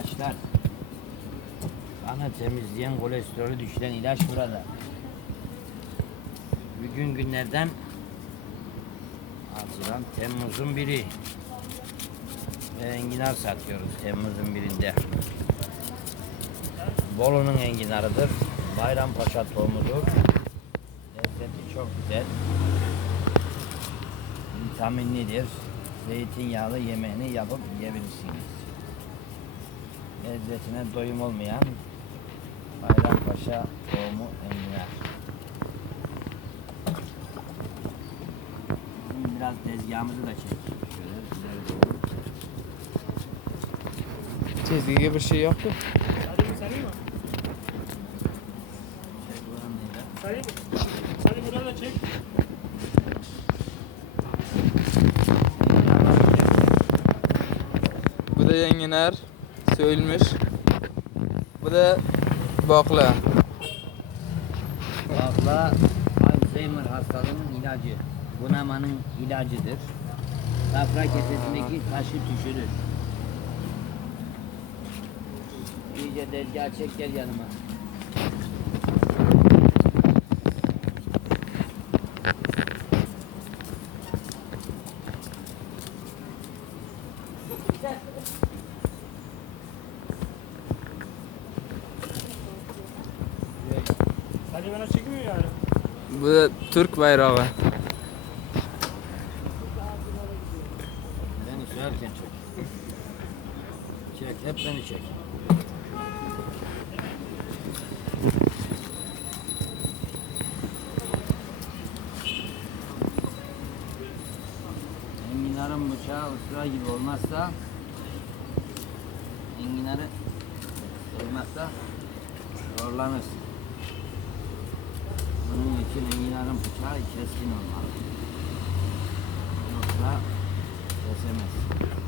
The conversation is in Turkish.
ilaçlar. Kanı temizleyen, kolesterolü düşüren ilaç burada. Bugün günlerden Haziran, Temmuz'un biri. Ve enginar satıyoruz Temmuz'un birinde. Bolu'nun enginarıdır. Bayrampaşa tohumudur. Lezzeti çok güzel. Vitaminlidir. Zeytinyağlı yemeğini yapıp yiyebilirsiniz. Lezzetine doyum olmayan Bayrampaşa tohumu enginar. Biraz tezgahımızı da çek. Şöyle güzel doğru. Çizgiye bir şey yoktu. Sarayım mı sarayım mı? Çek buranın? Sarayım mı? Sarayım buradan da çek. Bu da yengener. Söylmüş. Bu da bakla. Bakla Alzheimer hastalığının ilacı. Bunamanın ilacıdır. Safra kesesindeki taşı düşürür. İyice dergah çek gel yanıma. Sarayım bana çekmiyor yani. Bu da Türk bayrağı. Beni sürerken çek. Çek, hep beni çek. Enginarın bıçağı ısra gibi olmazsa enginarı olmazsa zorlanırsın. Bunun için enginarın bıçağı keskin olmalı. Yoksa kesemez.